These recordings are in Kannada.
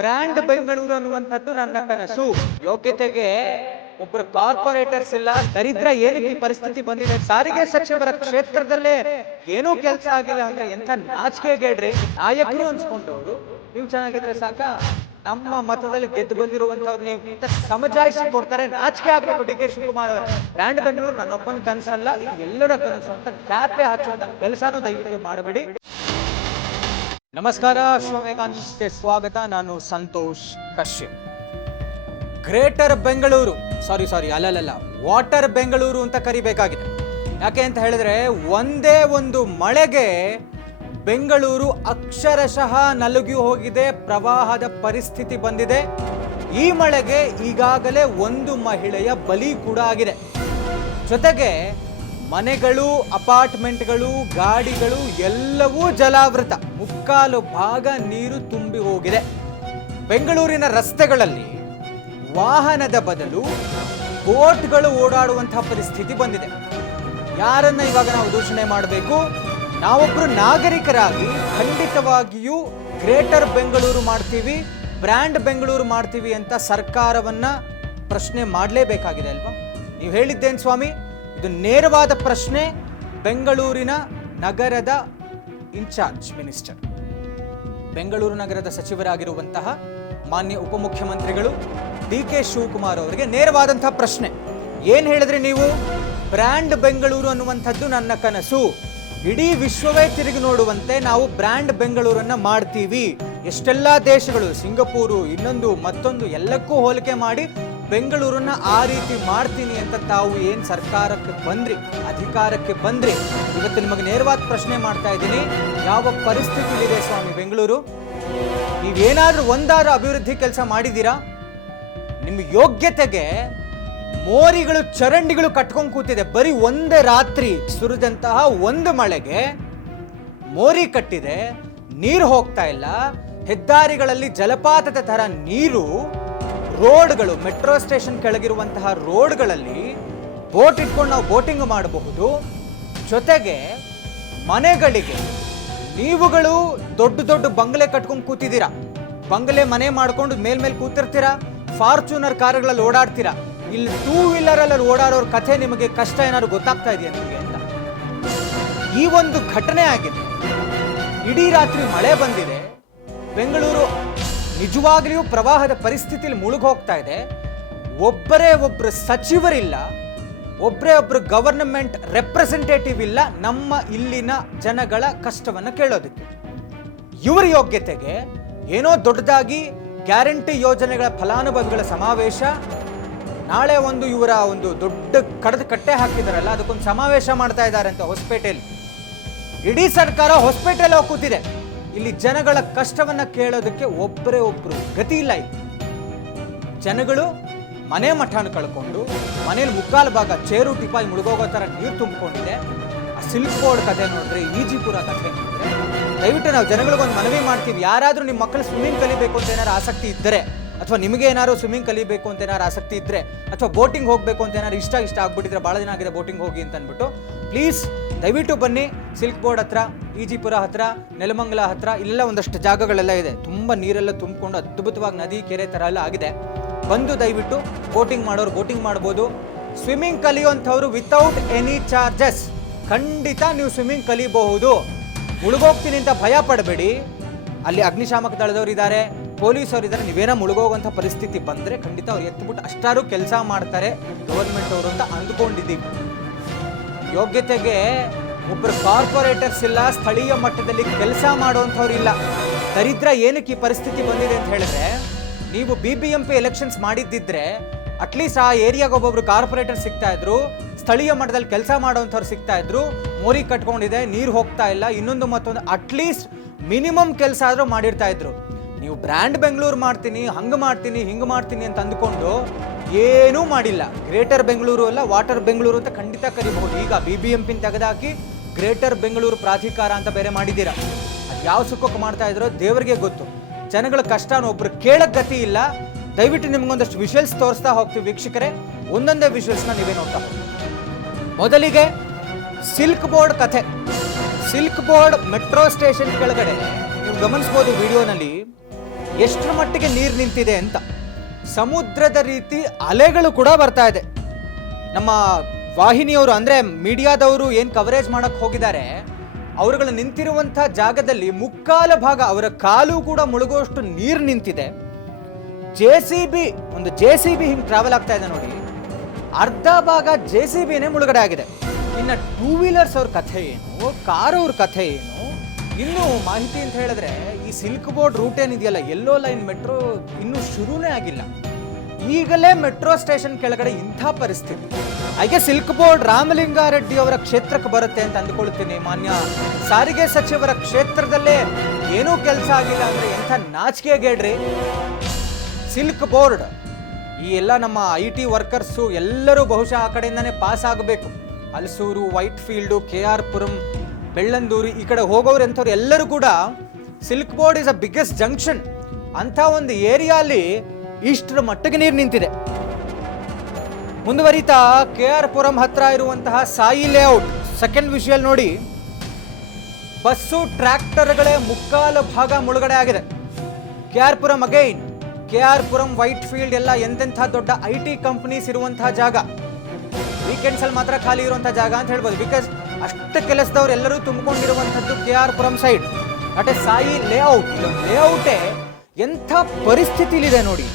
ಬ್ರ್ಯಾಂಡ್ ಬೆಂಗಳೂರು ಅನ್ನುವಂಥದ್ದು ನನ್ನ ಕನಸು. ಯೋಗ್ಯತೆಗೆ ಒಬ್ಬರು ಕಾರ್ಪೊರೇಟರ್ಸ್ ಇಲ್ಲ. ದರಿದ್ರ ಏನಕ್ಕೆ ಈ ಪರಿಸ್ಥಿತಿ ಬಂದಿದೆ? ಸಾರಿಗೆ ಸಚಿವರ ಕ್ಷೇತ್ರದಲ್ಲೇ ಏನೂ ಕೆಲಸ ಆಗಿಲ್ಲ ಅಂದ್ರೆ ಎಂಥ ನಾಚಿಕೆಗೇಡ್ರಿ. ನಾಯಕರು ಅನ್ಸ್ಕೊಂಡವ್ರು ನೀವು ಚೆನ್ನಾಗಿದ್ರೆ ಸಾಕ, ನಮ್ಮ ಮತದಲ್ಲಿ ಗೆದ್ದು ಬಂದಿರುವಂತವ್ರು ನೀವು ಸಮಜಾಯಿಸಿ ಕೊಡ್ತಾರೆ. ನಾಚಿಕೆ ಆಗ್ಬೇಕು. ಡಿ ಕೆ ಶಿವಕುಮಾರ್ ಅವರ ಬ್ರ್ಯಾಂಡ್ ಬೆಂಗಳೂರು ನನ್ನೊಬ್ಬನ ಕನಸಲ್ಲ, ಎಲ್ಲರ ಕನಸು ಅಂತ ಕ್ಯಾಪೆ ಹಾಕುವಂತ ಕೆಲಸನೂ ದಯವಿಟ್ಟು ಮಾಡಬೇಡಿ. ನಮಸ್ಕಾರ, ಶ್ರಮೇಕಾಂತ್ಗೆ ಸ್ವಾಗತ. ನಾನು ಸಂತೋಷ್ ಕಶ್ಯಪ್. ಗ್ರೇಟರ್ ಬೆಂಗಳೂರು ಸಾರಿ ಅಲ್ಲಲ್ಲ ವಾಟರ್ ಬೆಂಗಳೂರು ಅಂತ ಕರಿಬೇಕಾಗಿದೆ. ಯಾಕೆ ಅಂತ ಹೇಳಿದ್ರೆ ಒಂದೇ ಒಂದು ಮಳೆಗೆ ಬೆಂಗಳೂರು ಅಕ್ಷರಶಃ ನಲುಗಿ ಹೋಗಿದೆ. ಪ್ರವಾಹದ ಪರಿಸ್ಥಿತಿ ಬಂದಿದೆ. ಈ ಮಳೆಗೆ ಈಗಾಗಲೇ ಒಂದು ಮಹಿಳೆಯ ಬಲಿ ಕೂಡ ಆಗಿದೆ. ಜೊತೆಗೆ ಮನೆಗಳು, ಅಪಾರ್ಟ್ಮೆಂಟ್ಗಳು, ಗಾಡಿಗಳು ಎಲ್ಲವೂ ಜಲಾವೃತ. ಮುಕ್ಕಾಲು ಭಾಗ ನೀರು ತುಂಬಿ ಹೋಗಿದೆ. ಬೆಂಗಳೂರಿನ ರಸ್ತೆಗಳಲ್ಲಿ ವಾಹನದ ಬದಲು ಬೋಟ್ಗಳು ಓಡಾಡುವಂತಹ ಪರಿಸ್ಥಿತಿ ಬಂದಿದೆ. ಯಾರನ್ನ ಇವಾಗ ನಾವು ದೂಷಣೆ ಮಾಡಬೇಕು? ನಾವೊಬ್ರು ನಾಗರಿಕರಾಗಿ ಖಂಡಿತವಾಗಿಯೂ ಗ್ರೇಟರ್ ಬೆಂಗಳೂರು ಮಾಡ್ತೀವಿ, ಬ್ರ್ಯಾಂಡ್ ಬೆಂಗಳೂರು ಮಾಡ್ತೀವಿ ಅಂತ ಸರ್ಕಾರವನ್ನ ಪ್ರಶ್ನೆ ಮಾಡಲೇಬೇಕಾಗಿದೆ ಅಲ್ವಾ? ನೀವು ಹೇಳಿದ್ದೇನು ಸ್ವಾಮಿ? ಇದು ನೇರವಾದ ಪ್ರಶ್ನೆ. ಬೆಂಗಳೂರಿನ ನಗರದ ಇನ್ಚಾರ್ಜ್ ಮಿನಿಸ್ಟರ್, ಬೆಂಗಳೂರು ನಗರದ ಸಚಿವರಾಗಿರುವಂತಹ ಮಾನ್ಯ ಉಪಮುಖ್ಯಮಂತ್ರಿಗಳು ಡಿ ಕೆ ಶಿವಕುಮಾರ್ ಅವರಿಗೆ ನೇರವಾದಂತಹ ಪ್ರಶ್ನೆ. ಏನ್ ಹೇಳಿದ್ರಿ ನೀವು? ಬ್ರ್ಯಾಂಡ್ ಬೆಂಗಳೂರು ಅನ್ನುವಂಥದ್ದು ನನ್ನ ಕನಸು. ಇಡೀ ವಿಶ್ವವೇ ತಿರುಗಿ ನೋಡುವಂತೆ ನಾವು ಬ್ರ್ಯಾಂಡ್ ಬೆಂಗಳೂರನ್ನ ಮಾಡ್ತೀವಿ. ಎಷ್ಟೆಲ್ಲಾ ದೇಶಗಳು, ಸಿಂಗಪೂರು, ಇನ್ನೊಂದು ಮತ್ತೊಂದು, ಎಲ್ಲಕ್ಕೂ ಹೋಲಿಕೆ ಮಾಡಿ ಬೆಂಗಳೂರನ್ನ ಆ ರೀತಿ ಮಾಡ್ತೀನಿ ಅಂತ ತಾವು ಏನ್ ಸರ್ಕಾರಕ್ಕೆ ಬಂದ್ರಿ, ಅಧಿಕಾರಕ್ಕೆ ಬಂದ್ರಿ, ಇವತ್ತು ನಿಮಗೆ ನೇರವಾದ ಪ್ರಶ್ನೆ ಮಾಡ್ತಾ ಇದ್ದೀನಿ. ಯಾವ ಪರಿಸ್ಥಿತಿಲಿದೆ ಸ್ವಾಮಿ ಬೆಂಗಳೂರು? ನೀವೇನಾದ್ರೂ ಒಂದಾದ್ರೂ ಅಭಿವೃದ್ಧಿ ಕೆಲಸ ಮಾಡಿದ್ದೀರಾ? ನಿಮ್ಮ ಯೋಗ್ಯತೆಗೆ ಮೋರಿಗಳು, ಚರಂಡಿಗಳು ಕಟ್ಕೊಂಡು ಕೂತಿದೆ. ಬರೀ ಒಂದೇ ರಾತ್ರಿ ಸುರಿದಂತಹ ಒಂದು ಮಳೆಗೆ ಮೋರಿ ಕಟ್ಟಿದೆ, ನೀರು ಹೋಗ್ತಾ ಇಲ್ಲ. ಹೆದ್ದಾರಿಗಳಲ್ಲಿ ಜಲಪಾತದ ತರ ನೀರು, ರೋಡ್ಗಳು, ಮೆಟ್ರೋ ಸ್ಟೇಷನ್ ಕೆಳಗಿರುವಂತಹ ರೋಡ್ಗಳಲ್ಲಿ ಬೋಟ್ ಇಟ್ಕೊಂಡು ನಾವು ಬೋಟಿಂಗ್ ಮಾಡಬಹುದು. ಜೊತೆಗೆ ಮನೆಗಳಿಗೆ ನೀವುಗಳು ದೊಡ್ಡ ದೊಡ್ಡ ಬಂಗಲೆ ಕಟ್ಕೊಂಡು ಕೂತಿದ್ದೀರಾ. ಬಂಗಲೆ ಮನೆ ಮಾಡ್ಕೊಂಡು ಮೇಲ್ಮೇಲೆ ಕೂತಿರ್ತೀರಾ. ಫಾರ್ಚೂನರ್ ಕಾರುಗಳಲ್ಲಿ ಓಡಾಡ್ತೀರಾ. ಇಲ್ಲಿ ಟೂ ವೀಲರ್ ಅಲ್ಲಿ ಓಡಾಡೋರ್ ಕಥೆ ನಿಮಗೆ ಕಷ್ಟ ಏನಾದ್ರು ಗೊತ್ತಾಗ್ತಾ ಇದೆಯಾ ನಿಮಗೆ ಅಂತ? ಈ ಒಂದು ಘಟನೆ ಆಗಿದೆ. ಇಡೀ ರಾತ್ರಿ ಮಳೆ ಬಂದಿದೆ. ಬೆಂಗಳೂರು ನಿಜವಾಗ್ಲಿಯೂ ಪ್ರವಾಹದ ಪರಿಸ್ಥಿತಿಯಲ್ಲಿ ಮುಳುಗೋಗ್ತಾ ಇದೆ. ಒಬ್ಬರೇ ಒಬ್ರು ಸಚಿವರಿಲ್ಲ, ಒಬ್ಬರೇ ಒಬ್ರು ಗವರ್ನಮೆಂಟ್ ರೆಪ್ರೆಸೆಂಟೇಟಿವ್ ಇಲ್ಲ ನಮ್ಮ ಇಲ್ಲಿನ ಜನಗಳ ಕಷ್ಟವನ್ನು ಕೇಳೋದಕ್ಕೆ. ಇವರ ಯೋಗ್ಯತೆಗೆ ಏನೋ ದೊಡ್ಡದಾಗಿ ಗ್ಯಾರಂಟಿ ಯೋಜನೆಗಳ ಫಲಾನುಭವಿಗಳ ಸಮಾವೇಶ, ನಾಳೆ ಇವರ ಒಂದು ದೊಡ್ಡ ಕಡದ ಕಟ್ಟೆ ಹಾಕಿದಾರಲ್ಲ, ಅದಕ್ಕೊಂದು ಸಮಾವೇಶ ಮಾಡ್ತಾ ಇದ್ದಾರೆ ಅಂತ ಹೊಸಪೇಟೆಯಲ್ಲಿ. ಇಡೀ ಸರ್ಕಾರ ಹೊಸಪೇಟೆಯಲ್ಲಿ ಹೋಗಿ ಕೂತಿದೆ. ಇಲ್ಲಿ ಜನಗಳ ಕಷ್ಟವನ್ನ ಕೇಳೋದಕ್ಕೆ ಒಬ್ಬರೇ ಒಬ್ರು ಗತಿ ಇಲ್ಲ. ಇಲ್ಲಿ ಜನಗಳು ಮನೆ ಮಠಾನ ಕಳ್ಕೊಂಡು, ಮನೇಲಿ ಮುಕ್ಕಾಲು ಭಾಗ ಚೇರು ಟಿಪಾಯಿ ಮುಳುಗೋಗೋ ತರ ನೀರು ತುಂಬಿಕೊಂಡಿದೆ. ಆ ಸಿಲ್ಕ್ ಬೋರ್ಡ್ ಕಥೆ ನೋಡಿದ್ರೆ, ಈಜಿಪುರ ಕಥೆ ನೋಡಿದ್ರೆ, ದಯವಿಟ್ಟು ನಾವು ಜನಗಳಿಗೊಂದು ಮನವಿ ಮಾಡ್ತೀವಿ. ಯಾರಾದ್ರೂ ನಿಮ್ಮ ಮಕ್ಕಳು ಸ್ವಿಮ್ಮಿಂಗ್ ಕಲಿಬೇಕು ಅಂತ ಏನಾದ್ರು ಆಸಕ್ತಿ ಇದ್ದರೆ, ಅಥವಾ ನಿಮಗೆ ಏನಾದ್ರು ಸ್ವಿಮ್ಮಿಂಗ್ ಕಲಿಬೇಕು ಅಂತ ಏನಾದ್ರು ಆಸಕ್ತಿ ಇದ್ರೆ, ಅಥವಾ ಬೋಟಿಂಗ್ ಹೋಗಬೇಕು ಅಂತ ಏನಾದ್ರು ಇಷ್ಟ ಆಗ್ಬಿಟ್ಟಿದ್ರೆ, ಭಾಳ ದಿನ ಆಗಿದೆ ಬೋಟಿಂಗ್ ಹೋಗಿ ಅಂತ ಅಂದ್ಬಿಟ್ಟು, ಪ್ಲೀಸ್ ದಯವಿಟ್ಟು ಬನ್ನಿ. ಸಿಲ್ಕ್ ಬೋರ್ಡ್ ಹತ್ರ, ಈಜಿಪುರ ಹತ್ರ, ನೆಲಮಂಗಲ ಹತ್ರ, ಇಲ್ಲ ಒಂದಷ್ಟು ಜಾಗಗಳೆಲ್ಲ ಇದೆ. ತುಂಬ ನೀರೆಲ್ಲ ತುಂಬಿಕೊಂಡು ಅದ್ಭುತವಾಗಿ ನದಿ, ಕೆರೆ ಥರ ಎಲ್ಲ ಆಗಿದೆ. ಬಂದು ದಯವಿಟ್ಟು ಬೋಟಿಂಗ್ ಮಾಡೋರು ಬೋಟಿಂಗ್ ಮಾಡ್ಬೋದು. ಸ್ವಿಮ್ಮಿಂಗ್ ಕಲಿಯುವಂಥವ್ರು ವಿತೌಟ್ ಎನಿ ಚಾರ್ಜಸ್ ಖಂಡಿತ ನೀವು ಸ್ವಿಮ್ಮಿಂಗ್ ಕಲಿಬಹುದು. ಮುಳುಗೋಗ್ತೀನಿ ಅಂತ ಭಯ ಪಡಬೇಡಿ. ಅಲ್ಲಿ ಅಗ್ನಿಶಾಮಕ ದಳದವ್ರು ಇದ್ದಾರೆ, ಪೊಲೀಸರು ಇದ್ದಾರೆ. ನೀವೇನೋ ಮುಳುಗೋಗುವಂಥ ಪರಿಸ್ಥಿತಿ ಬಂದರೆ ಖಂಡಿತ ಅವ್ರು ಎತ್ಬಿಟ್ಟು ಅಷ್ಟಾರು ಕೆಲಸ ಮಾಡ್ತಾರೆ ಗವರ್ಮೆಂಟ್ ಅವರು ಅಂತ ಅಂದ್ಕೊಂಡಿದ್ದೀವಿ. ಯೋಗ್ಯತೆಗೆ ಒಬ್ಬರು ಕಾರ್ಪೊರೇಟರ್ಸ್ ಇಲ್ಲ, ಸ್ಥಳೀಯ ಮಟ್ಟದಲ್ಲಿ ಕೆಲಸ ಮಾಡುವಂಥವ್ರು ಇಲ್ಲ. ದರಿದ್ರ ಏನಕ್ಕೆ ಈ ಪರಿಸ್ಥಿತಿ ಬಂದಿದೆ ಅಂತ ಹೇಳಿದ್ರೆ, ನೀವು BBMP ಎಲೆಕ್ಷನ್ಸ್ ಮಾಡಿದ್ದಿದ್ರೆ ಅಟ್ಲೀಸ್ಟ್ ಆ ಏರಿಯಾಗ ಒಬ್ಬೊಬ್ರು ಕಾರ್ಪೊರೇಟರ್ ಸಿಗ್ತಾ ಇದ್ರು, ಸ್ಥಳೀಯ ಮಟ್ಟದಲ್ಲಿ ಕೆಲಸ ಮಾಡುವಂಥವ್ರು ಸಿಗ್ತಾ ಇದ್ರು. ಮೋರಿ ಕಟ್ಕೊಂಡಿದೆ, ನೀರು ಹೋಗ್ತಾ ಇಲ್ಲ, ಇನ್ನೊಂದು ಮತ್ತೊಂದು ಅಟ್ಲೀಸ್ಟ್ ಮಿನಿಮಮ್ ಕೆಲಸ ಆದರೂ ಮಾಡಿರ್ತಾ ಇದ್ರು. ನೀವು ಬ್ರ್ಯಾಂಡ್ ಬೆಂಗಳೂರು ಮಾಡ್ತೀನಿ, ಹಂಗೆ ಮಾಡ್ತೀನಿ, ಹಿಂಗೆ ಮಾಡ್ತೀನಿ ಅಂತ ಅಂದ್ಕೊಂಡು ಏನೂ ಮಾಡಿಲ್ಲ. ಗ್ರೇಟರ್ ಬೆಂಗಳೂರು ಅಲ್ಲ, ವಾಟರ್ ಬೆಂಗಳೂರು ಅಂತ ಖಂಡಿತ ಕರಿಬಹುದು. ಈಗ BBMP ತೆಗೆದಾಕಿ ಗ್ರೇಟರ್ ಬೆಂಗಳೂರು ಪ್ರಾಧಿಕಾರ ಅಂತ ಬೇರೆ ಮಾಡಿದ್ದೀರಾ. ಅದು ಯಾವ ಸುಖಕ್ಕೆ ಮಾಡ್ತಾ ಇದ್ರೋ ದೇವರಿಗೆ ಗೊತ್ತು. ಜನಗಳ ಕಷ್ಟನ ಒಬ್ರು ಕೇಳಕ್ ಗತಿ ಇಲ್ಲ. ದಯವಿಟ್ಟು ನಿಮ್ಗೊಂದಷ್ಟು ವಿಷುವಲ್ಸ್ ತೋರಿಸ್ತಾ ಹೋಗ್ತೀವಿ ವೀಕ್ಷಕರೇ. ಒಂದೊಂದೇ ವಿಷುವಲ್ಸ್ನ ನೀವೇ ನೋಡ್ತಾ ಹೋಗ್ತೀವಿ. ಮೊದಲಿಗೆ ಸಿಲ್ಕ್ ಬೋರ್ಡ್ ಕಥೆ. ಸಿಲ್ಕ್ ಬೋರ್ಡ್ ಮೆಟ್ರೋ ಸ್ಟೇಷನ್ ಕೆಳಗಡೆ ನೀವು ಗಮನಿಸಬಹುದು ವಿಡಿಯೋನಲ್ಲಿ ಎಷ್ಟರ ಮಟ್ಟಿಗೆ ನೀರು ನಿಂತಿದೆ ಅಂತ. ಸಮುದ್ರದ ರೀತಿ ಅಲೆಗಳು ಕೂಡ ಬರ್ತಾ ಇದೆ. ನಮ್ಮ ವಾಹಿನಿಯವರು ಅಂದ್ರೆ ಮೀಡಿಯಾದವರು ಏನು ಕವರೇಜ್ ಮಾಡಕ್ ಹೋಗಿದ್ದಾರೆ, ಅವರುಗಳು ನಿಂತಿರುವಂತಹ ಜಾಗದಲ್ಲಿ ಮುಕ್ಕಾಲ ಭಾಗ ಅವರ ಕಾಲು ಕೂಡ ಮುಳುಗುವಷ್ಟು ನೀರು ನಿಂತಿದೆ. ಒಂದು ಜೆ ಸಿ ಬಿ ಹಿಂಗೆ ಟ್ರಾವೆಲ್ ಆಗ್ತಾ ಇದೆ ನೋಡಿ, ಅರ್ಧ ಭಾಗ ಜೆ ಸಿ ಬಿನೇ ಮುಳುಗಡೆ ಆಗಿದೆ. ಇನ್ನು ಟೂ ವೀಲರ್ಸ್ ಅವ್ರ ಕಥೆ ಏನು, ಕಾರ್ ಅವ್ರ ಕಥೆ ಏನು, ಇನ್ನು ಮಾಹಿತಿ ಅಂತ ಹೇಳಿದ್ರೆ ಈ ಸಿಲ್ಕ್ ಬೋರ್ಡ್ ರೂಟ್ ಏನಿದೆಯಲ್ಲ, ಯೆಲ್ಲೋ ಲೈನ್ ಮೆಟ್ರೋ ಇನ್ನೂ ಶುರುನೇ ಆಗಿಲ್ಲ. ಈಗಲೇ ಮೆಟ್ರೋ ಸ್ಟೇಷನ್ ಕೆಳಗಡೆ ಇಂಥ ಪರಿಸ್ಥಿತಿ. ಹಾಗೆ ಸಿಲ್ಕ್ ಬೋರ್ಡ್ ರಾಮಲಿಂಗಾರೆಡ್ಡಿ ಅವರ ಕ್ಷೇತ್ರಕ್ಕೆ ಬರುತ್ತೆ ಅಂತ ಅಂದ್ಕೊಳ್ತೀನಿ. ಮಾನ್ಯ ಸಾರಿಗೆ ಸಚಿವರ ಕ್ಷೇತ್ರದಲ್ಲೇ ಏನೂ ಕೆಲಸ ಆಗಿಲ್ಲ ಅಂದ್ರೆ ಎಂಥ ನಾಚಿಕೆಗೇಡ್ರಿ. ಸಿಲ್ಕ್ ಬೋರ್ಡ್ ಈ ಎಲ್ಲ ನಮ್ಮ IT ವರ್ಕರ್ಸು ಎಲ್ಲರೂ ಬಹುಶಃ ಆ ಕಡೆಯಿಂದಾನೇ ಪಾಸ್ ಆಗಬೇಕು. Halasuru, white field, KR Puram, Bellandur ಈ ಕಡೆ ಹೋಗೋರು ಎಂಥವ್ರು ಎಲ್ಲರೂ ಕೂಡ silk board is a biggest junction ಅಂತ ಒಂದು ಏರಿಯಾಲಿ ಇಷ್ಟರ ಮಟ್ಟಿಗೆ ನೀರು ನಿಂತಿದೆ. ಮುಂದುವರಿತಾ KR ಪುರಂ ಹತ್ರ ಇರುವಂತಹ ಸಾಯಿ ಲೇಔಟ್ ಸೆಕೆಂಡ್ ವಿಷುವಲ್ ನೋಡಿ, ಬಸ್ಸು ಟ್ರ್ಯಾಕ್ಟರ್ಗಳೇ ಮುಕ್ಕಾಲು ಭಾಗ ಮುಳುಗಡೆ ಆಗಿದೆ. KR Puram again, KR Puram, white field ಎಲ್ಲ ಎಂತೆಂಥ ದೊಡ್ಡ IT ಕಂಪನೀಸ್ ಇರುವಂತಹ ಜಾಗ. ವೀಕೆಂಡ್ಸ್ ಅಲ್ಲಿ ಮಾತ್ರ ಖಾಲಿ ಇರುವಂತಹ ಜಾಗ ಅಂತ ಹೇಳ್ಬೋದು. ಬಿಕಾಸ್ ಅಷ್ಟು ಕೆಲಸದವ್ರು ಎಲ್ಲರೂ ತುಂಬಿಕೊಂಡಿರುವಂಥದ್ದು KR ಪುರಂ ಸೈಡ್. ಅಟೆ ಸಾಯಿ ಲೇಔಟ್, ಲೇಔಟೇ ಎಂಥ ಪರಿಸ್ಥಿತಿಲಿದೆ ನೋಡಿ,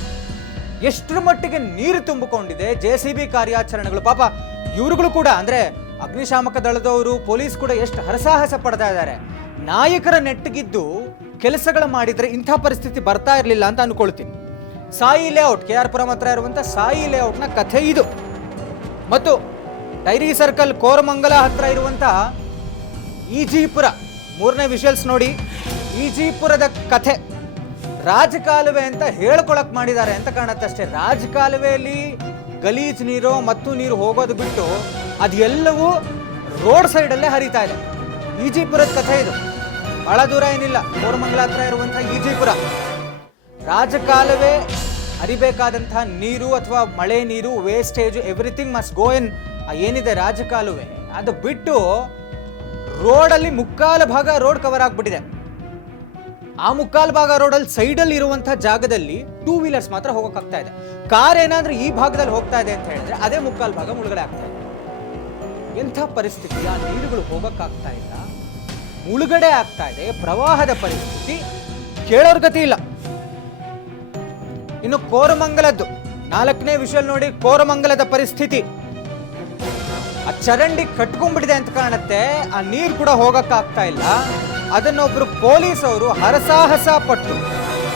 ಎಷ್ಟರ ಮಟ್ಟಿಗೆ ನೀರು ತುಂಬಿಕೊಂಡಿದೆ. JCB ಕಾರ್ಯಾಚರಣೆಗಳು, ಪಾಪ ಇವರುಗಳು ಕೂಡ ಅಂದ್ರೆ ಅಗ್ನಿಶಾಮಕ ದಳದವರು, ಪೊಲೀಸ್ ಕೂಡ ಎಷ್ಟು ಹರಸಾಹಸ ಪಡ್ತಾ ಇದ್ದಾರೆ. ನಾಯಕರ ನೆಟ್ಟಗಿದ್ದು ಕೆಲಸಗಳು ಮಾಡಿದ್ರೆ ಇಂಥ ಪರಿಸ್ಥಿತಿ ಬರ್ತಾ ಇರಲಿಲ್ಲ ಅಂತ ಅನ್ಕೊಳ್ತೀನಿ. ಸಾಯಿ ಲೇಔಟ್, KR ಪುರಂ ಹತ್ರ ಇರುವಂತ ಸಾಯಿ ಲೇಔಟ್ನ ಕಥೆ ಇದು. ಮತ್ತು ಡೈರಿ ಸರ್ಕಲ್ ಕೋರಮಂಗಲ ಹತ್ರ ಇರುವಂತಹ ಈಜಿಪುರ ಮೂರನೇ ವಿಷುವಲ್ಸ್ ನೋಡಿ, ಈಜಿಪುರದ ಕಥೆ. ರಾಜಕಾಲುವೆ ಅಂತ ಹೇಳ್ಕೊಳಕ್ ಮಾಡಿದ್ದಾರೆ ಅಂತ ಕಾಣುತ್ತಷ್ಟೇ. ರಾಜಕಾಲುವೆಯಲ್ಲಿ ಗಲೀಜ್ ನೀರು ಮತ್ತು ನೀರು ಹೋಗೋದು ಬಿಟ್ಟು ಅದೆಲ್ಲವೂ ರೋಡ್ ಸೈಡಲ್ಲೇ ಹರಿತಾ ಇದೆ. ಈಜಿಪುರದ ಕಥೆ ಇದು, ಬಹಳ ದೂರ ಏನಿಲ್ಲ, ಕೋರಮಂಗಲ ಹತ್ರ ಇರುವಂತಹ ಈಜಿಪುರ. ರಾಜಕಾಲುವೆ ಹರಿಬೇಕಾದಂತಹ ನೀರು ಅಥವಾ ಮಳೆ ನೀರು, ವೇಸ್ಟೇಜ್, ಎವ್ರಿಥಿಂಗ್ ಮಸ್ಟ್ ಗೋ ಇನ್. ಏನಿದೆ ರಾಜಕಾಲುವೆ ಅದು ಬಿಟ್ಟು ರೋಡಲ್ಲಿ ಮುಕ್ಕಾಲು ಭಾಗ ರೋಡ್ ಕವರ್ ಆಗ್ಬಿಟ್ಟಿದೆ. ಆ ಮುಕ್ಕಾಲು ಭಾಗ ರೋಡಲ್ಲಿ ಸೈಡಲ್ಲಿ ಇರುವಂತಹ ಜಾಗದಲ್ಲಿ ಟೂ ವೀಲರ್ಸ್ ಮಾತ್ರ ಹೋಗೋಕ್ಕಾಗ್ತಾ ಇದೆ. ಕಾರ್ ಏನಾದ್ರೂ ಈ ಭಾಗದಲ್ಲಿ ಹೋಗ್ತಾ ಇದೆ ಅಂತ ಹೇಳಿದ್ರೆ ಅದೇ ಮುಕ್ಕಾಲು ಭಾಗ ಮುಳುಗಡೆ ಆಗ್ತಾ ಇದೆ. ಎಂಥ ಪರಿಸ್ಥಿತಿ, ಆ ನೀರುಗಳು ಹೋಗಕ್ಕಾಗ್ತಾ ಇಲ್ಲ, ಮುಳುಗಡೆ ಆಗ್ತಾ ಇದೆ, ಪ್ರವಾಹದ ಪರಿಸ್ಥಿತಿ, ಕೇಳೋರ್ ಗತಿ ಇಲ್ಲ. ಇನ್ನು ಕೋರಮಂಗಲದ್ದು ನಾಲ್ಕನೇ ವಿಷುವಲ್ ನೋಡಿ, ಕೋರಮಂಗಲದ ಪರಿಸ್ಥಿತಿ. ಆ ಚರಂಡಿ ಕಟ್ಕೊಂಡ್ಬಿಟ್ಟಿದೆ ಅಂತ ಕಾಣುತ್ತೆ, ಆ ನೀರು ಕೂಡ ಹೋಗಕ್ಕಾಗ್ತಾ ಇಲ್ಲ. ಅದನ್ನೊಬ್ರು ಪೊಲೀಸ್ ಅವರು ಹರಸಾಹಸ ಪಟ್ಟು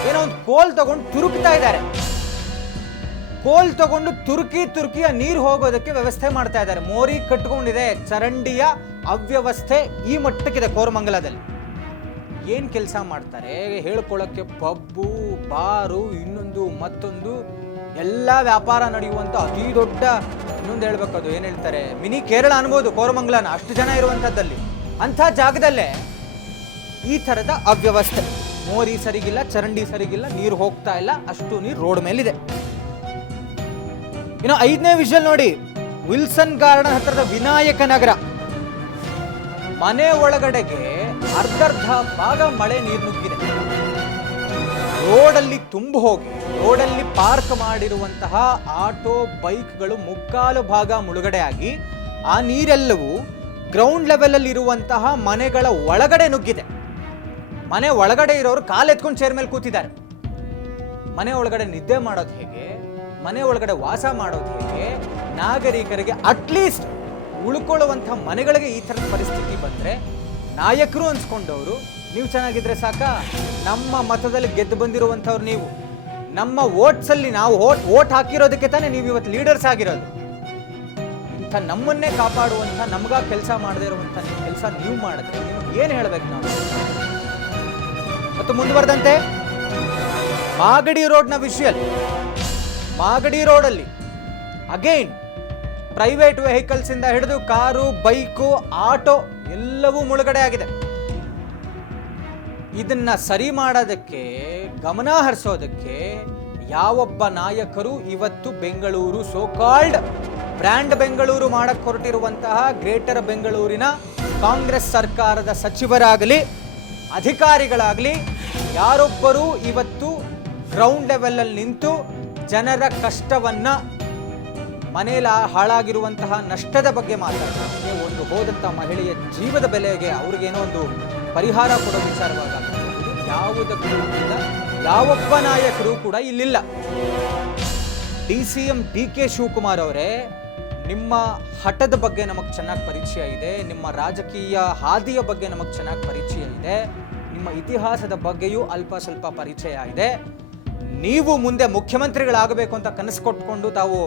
ಏನೋ ಒಂದು ಕೋಲ್ ತಗೊಂಡು ತುರುಕ್ತಾ ಇದ್ದಾರೆ. ಕೋಲ್ ತಗೊಂಡು ತುರುಕಿ ಆ ನೀರು ಹೋಗೋದಕ್ಕೆ ವ್ಯವಸ್ಥೆ ಮಾಡ್ತಾ ಇದ್ದಾರೆ. ಮೋರಿ ಕಟ್ಕೊಂಡಿದೆ, ಚರಂಡಿಯ ಅವ್ಯವಸ್ಥೆ ಈ ಮಟ್ಟಕ್ಕಿದೆ ಕೋರಮಂಗಲದಲ್ಲಿ. ಏನ್ ಕೆಲಸ ಮಾಡ್ತಾರೆ ಹೇಳ್ಕೊಳ್ಳೋಕ್ಕೆ, ಪಬ್ಬು, ಬಾರು, ಇನ್ನೊಂದು ಮತ್ತೊಂದು ಎಲ್ಲ ವ್ಯಾಪಾರ ನಡೆಯುವಂತ ಅತಿ ದೊಡ್ಡ, ಇನ್ನೊಂದು ಹೇಳ್ಬೇಕು ಅದು ಏನ್ ಹೇಳ್ತಾರೆ, ಮಿನಿ ಕೇರಳ ಅನ್ಬೋದು ಕೋರಮಂಗಲನ, ಅಷ್ಟು ಜನ ಇರುವಂತದ್ದಲ್ಲಿ. ಅಂಥ ಜಾಗದಲ್ಲೇ ಈ ತರದ ಅವ್ಯವಸ್ಥೆ, ಮೋರಿ ಸರಿಗಿಲ್ಲ, ಚರಂಡಿ ಸರಿಗಿಲ್ಲ, ನೀರು ಹೋಗ್ತಾ ಇಲ್ಲ, ಅಷ್ಟು ನೀರು ರೋಡ್ ಮೇಲಿದೆ. ಇನ್ನು ಐದನೇ ವಿಷುವಲ್ ನೋಡಿ, ವಿಲ್ಸನ್ ಗಾರ್ಡನ್ ಹತ್ರದ ವಿನಾಯಕ ನಗರ ಮನೆ ಒಳಗಡೆಗೆ ಅರ್ಧರ್ಧ ಭಾಗ ಮಳೆ ನೀರು ನುಗ್ಗಿದೆ. ರೋಡಲ್ಲಿ ತುಂಬ ಹೋಗಿ ರೋಡಲ್ಲಿ ಪಾರ್ಕ್ ಮಾಡಿರುವಂತಹ ಆಟೋ, ಬೈಕ್ಗಳು ಮುಕ್ಕಾಲು ಭಾಗ ಮುಳುಗಡೆ ಆಗಿ ಆ ನೀರೆಲ್ಲವೂ ಗ್ರೌಂಡ್ ಲೆವೆಲ್ ಅಲ್ಲಿ ಇರುವಂತಹ ಮನೆಗಳ ಒಳಗಡೆ ನುಗ್ಗಿದೆ. ಮನೆ ಒಳಗಡೆ ಇರೋರು ಕಾಲೆತ್ಕೊಂಡು ಚೇರ್ ಮೇಲೆ ಕೂತಿದ್ದಾರೆ. ಮನೆ ಒಳಗಡೆ ನಿದ್ದೆ ಮಾಡೋದು ಹೇಗೆ, ಮನೆ ಒಳಗಡೆ ವಾಸ ಮಾಡೋದು ಹೇಗೆ, ನಾಗರಿಕರಿಗೆ ಅಟ್ಲೀಸ್ಟ್ ಉಳ್ಕೊಳ್ಳುವಂಥ ಮನೆಗಳಿಗೆ ಈ ಥರದ ಪರಿಸ್ಥಿತಿ ಬಂದರೆ ನಾಯಕರು ಅನ್ಸ್ಕೊಂಡವರು ನೀವು ಚೆನ್ನಾಗಿದ್ರೆ ಸಾಕ, ನಮ್ಮ ಮತದಲ್ಲಿ ಗೆದ್ದು ಬಂದಿರುವಂಥವ್ರು ನೀವು, ನಮ್ಮ ವೋಟ್ಸಲ್ಲಿ ನಾವು ವೋಟ್ ಹಾಕಿರೋದಕ್ಕೆ ತಾನೇ ನೀವು ಇವತ್ತು ಲೀಡರ್ಸ್ ಆಗಿರೋದು. ಇಂಥ ನಮ್ಮನ್ನೇ ಕಾಪಾಡುವಂಥ, ನಮ್ಗ ಕೆಲಸ ಮಾಡದೇ ಇರುವಂಥ ಕೆಲಸ ನೀವು ಮಾಡಿದ್ರೆ ನಿಮ್ಗೆ ಏನು ಹೇಳ್ಬೇಕು ನಾವು? ಮತ್ತು ಮುಂದುವರೆದಂತೆ ಮಾಗಡಿ ರೋಡ್ನ ವಿಷುವಲ್. ಮಾಗಡಿ ರೋಡಲ್ಲಿ ಅಗೈನ್ ಪ್ರೈವೇಟ್ ವೆಹಿಕಲ್ಸ್ ಇಂದ ಹಿಡಿದು ಕಾರು, ಬೈಕು, ಆಟೋ ಎಲ್ಲವೂ ಮುಳುಗಡೆ ಆಗಿದೆ. ಇದನ್ನ ಸರಿ ಮಾಡೋದಕ್ಕೆ, ಗಮನ ಹರಿಸೋದಕ್ಕೆ ಯಾವೊಬ್ಬ ನಾಯಕರು ಇವತ್ತು ಬೆಂಗಳೂರು ಸೋಕಾಲ್ಡ್ ಬ್ರ್ಯಾಂಡ್ ಬೆಂಗಳೂರು ಮಾಡಕ್ಕೆ ಹೊರಟಿರುವಂತಹ ಗ್ರೇಟರ್ ಬೆಂಗಳೂರಿನ ಕಾಂಗ್ರೆಸ್ ಸರ್ಕಾರದ ಸಚಿವರಾಗಲಿ, ಅಧಿಕಾರಿಗಳಾಗಲಿ ಯಾರೊಬ್ಬರೂ ಇವತ್ತು ಗ್ರೌಂಡ್ ಲೆವೆಲಲ್ಲಿ ನಿಂತು ಜನರ ಕಷ್ಟವನ್ನ ಮನೆಯಲ್ಲಿ ಹಾಳಾಗಿರುವಂತಹ ನಷ್ಟದ ಬಗ್ಗೆ ಮಾತಾಡೋದು, ಒಂದು ಹೋದಂತಹ ಮಹಿಳೆಯ ಜೀವದ ಬೆಲೆಗೆ ಅವ್ರಿಗೇನೋ ಒಂದು ಪರಿಹಾರ ಕೊಡೋ ವಿಚಾರವಾಗಿ ಯಾವುದಕ್ಕೂ ಇಲ್ಲ. ಯಾವೊಬ್ಬ ನಾಯಕರು ಕೂಡ ಇಲ್ಲಿಲ್ಲ. DCM DK ಶಿವಕುಮಾರ್ ಅವರೇ, ನಿಮ್ಮ ಹಠದ ಬಗ್ಗೆ ನಮಗೆ ಚೆನ್ನಾಗಿ ಪರಿಚಯ ಇದೆ, ನಿಮ್ಮ ರಾಜಕೀಯ ಹಾದಿಯ ಬಗ್ಗೆ ನಮಗೆ ಚೆನ್ನಾಗಿ ಪರಿಚಯ ಇದೆ, ನಿಮ್ಮ ಇತಿಹಾಸದ ಬಗ್ಗೆಯೂ ಅಲ್ಪ ಸ್ವಲ್ಪ ಪರಿಚಯ ಇದೆ. ನೀವು ಮುಂದೆ ಮುಖ್ಯಮಂತ್ರಿಗಳಾಗಬೇಕು ಅಂತ ಕನಸು ಕೊಟ್ಕೊಂಡು ತಾವು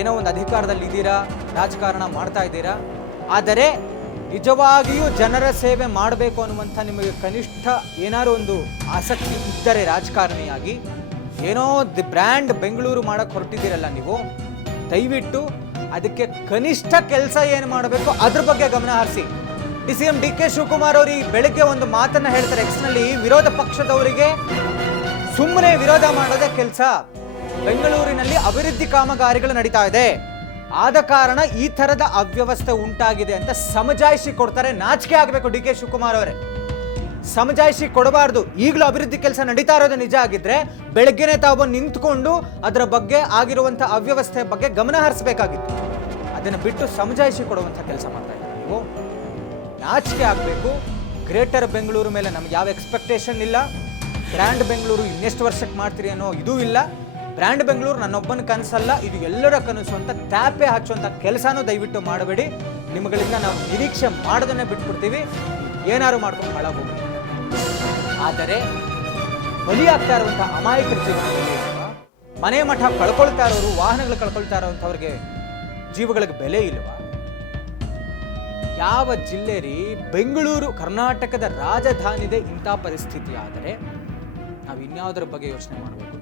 ಏನೋ ಒಂದು ಅಧಿಕಾರದಲ್ಲಿ ಇದ್ದೀರಾ, ರಾಜಕಾರಣ ಮಾಡ್ತಾ ಇದ್ದೀರಾ. ಆದರೆ ನಿಜವಾಗಿಯೂ ಜನರ ಸೇವೆ ಮಾಡಬೇಕು ಅನ್ನುವಂಥ ನಿಮಗೆ ಕನಿಷ್ಠ ಏನಾದ್ರು ಒಂದು ಆಸಕ್ತಿ ಇದ್ದರೆ ರಾಜಕಾರಣಿಯಾಗಿ, ಏನೋ ಬ್ರ್ಯಾಂಡ್ ಬೆಂಗಳೂರು ಮಾಡಕ್ಕೆ ಹೊರಟಿದ್ದೀರಲ್ಲ ನೀವು, ದಯವಿಟ್ಟು ಅದಕ್ಕೆ ಕನಿಷ್ಠ ಕೆಲಸ ಏನು ಮಾಡಬೇಕು ಅದ್ರ ಬಗ್ಗೆ ಗಮನ ಹರಿಸಿ. DCM DK ಶಿವಕುಮಾರ್ ಅವರು ಈ ಬೆಳಗ್ಗೆ ಒಂದು ಮಾತನ್ನ ಹೇಳ್ತಾರೆ ಎಕ್ಸ್ನಲ್ಲಿ, ವಿರೋಧ ಪಕ್ಷದವರಿಗೆ ಸುಮ್ಮನೆ ವಿರೋಧ ಮಾಡೋದೇ ಕೆಲಸ, ಬೆಂಗಳೂರಿನಲ್ಲಿ ಅಭಿವೃದ್ಧಿ ಕಾಮಗಾರಿಗಳು ನಡೀತಾ ಇದೆ, ಆದ ಕಾರಣ ಈ ತರದ ಅವ್ಯವಸ್ಥೆ ಉಂಟಾಗಿದೆ ಅಂತ ಸಮಜಾಯಿಷಿ ಕೊಡ್ತಾರೆ. ನಾಚಿಕೆ ಆಗಬೇಕು DK ಶಿವಕುಮಾರ್ ಅವರೇ, ಸಮಜಾಯಿಷಿ ಕೊಡಬಾರ್ದು. ಈಗಲೂ ಅಭಿವೃದ್ಧಿ ಕೆಲಸ ನಡೀತಾ ಇರೋದು ನಿಜ ಆಗಿದ್ರೆ ಬೆಳಗ್ಗೆನೆ ತಾವು ನಿಂತ್ಕೊಂಡು ಅದರ ಬಗ್ಗೆ ಆಗಿರುವಂಥ ಅವ್ಯವಸ್ಥೆ ಬಗ್ಗೆ ಗಮನ ಹರಿಸಬೇಕಾಗಿತ್ತು. ಅದನ್ನು ಬಿಟ್ಟು ಸಮಜಾಯಿಷಿ ಕೊಡುವಂಥ ಕೆಲಸ ಮಾಡ್ತಾ ಇದ್ದೀವಿ ನೀವು. ನಾಚಿಕೆ ಆಗಬೇಕು. ಗ್ರೇಟರ್ ಬೆಂಗಳೂರು ಮೇಲೆ ನಮ್ಗೆ ಯಾವ ಎಕ್ಸ್ಪೆಕ್ಟೇಷನ್ ಇಲ್ಲ. ಬ್ರ್ಯಾಂಡ್ ಬೆಂಗಳೂರು ಇನ್ನೆಷ್ಟು ವರ್ಷಕ್ಕೆ ಮಾಡ್ತೀರಿ ಅನ್ನೋ ಇದೂ ಇಲ್ಲ. ಬ್ರ್ಯಾಂಡ್ ಬೆಂಗಳೂರು ನನ್ನೊಬ್ಬನ ಕನಸಲ್ಲ, ಇದು ಎಲ್ಲರ ಕನಸು ಅಂತ ಟ್ಯಾಪೆ ಹಚ್ಚುವಂಥ ಕೆಲಸನೂ ದಯವಿಟ್ಟು ಮಾಡಬೇಡಿ. ನಿಮ್ಮಗಳಿಂದ ನಾವು ನಿರೀಕ್ಷೆ ಮಾಡೋದನ್ನೇ ಬಿಟ್ಬಿಡ್ತೀವಿ. ಏನಾದ್ರು ಮಾಡ್ಕೊಂಡು ಹಾಳಾಗೋಗಿ. ಆದರೆ ಬಲಿಯಾಗ್ತಾ ಇರುವಂಥ ಅಮಾಯಕರ ಜೀವನದಲ್ಲಿ ಮನೆ ಮಠ ಕಳ್ಕೊಳ್ತಾ ಇರೋರು, ವಾಹನಗಳು ಕಳ್ಕೊಳ್ತಾ ಇರೋವಂಥವ್ರಿಗೆ ಜೀವಗಳಿಗೆ ಬೆಲೆ ಇಲ್ವಾ? ಯಾವ ಜಿಲ್ಲೆ ರೀ? ಬೆಂಗಳೂರು ಕರ್ನಾಟಕದ ರಾಜಧಾನಿದೆ. ಇಂಥ ಪರಿಸ್ಥಿತಿ ಆದರೆ ನಾವು ಇನ್ಯಾವುದರ ಬಗ್ಗೆ ಯೋಚನೆ ಮಾಡಬೇಕು?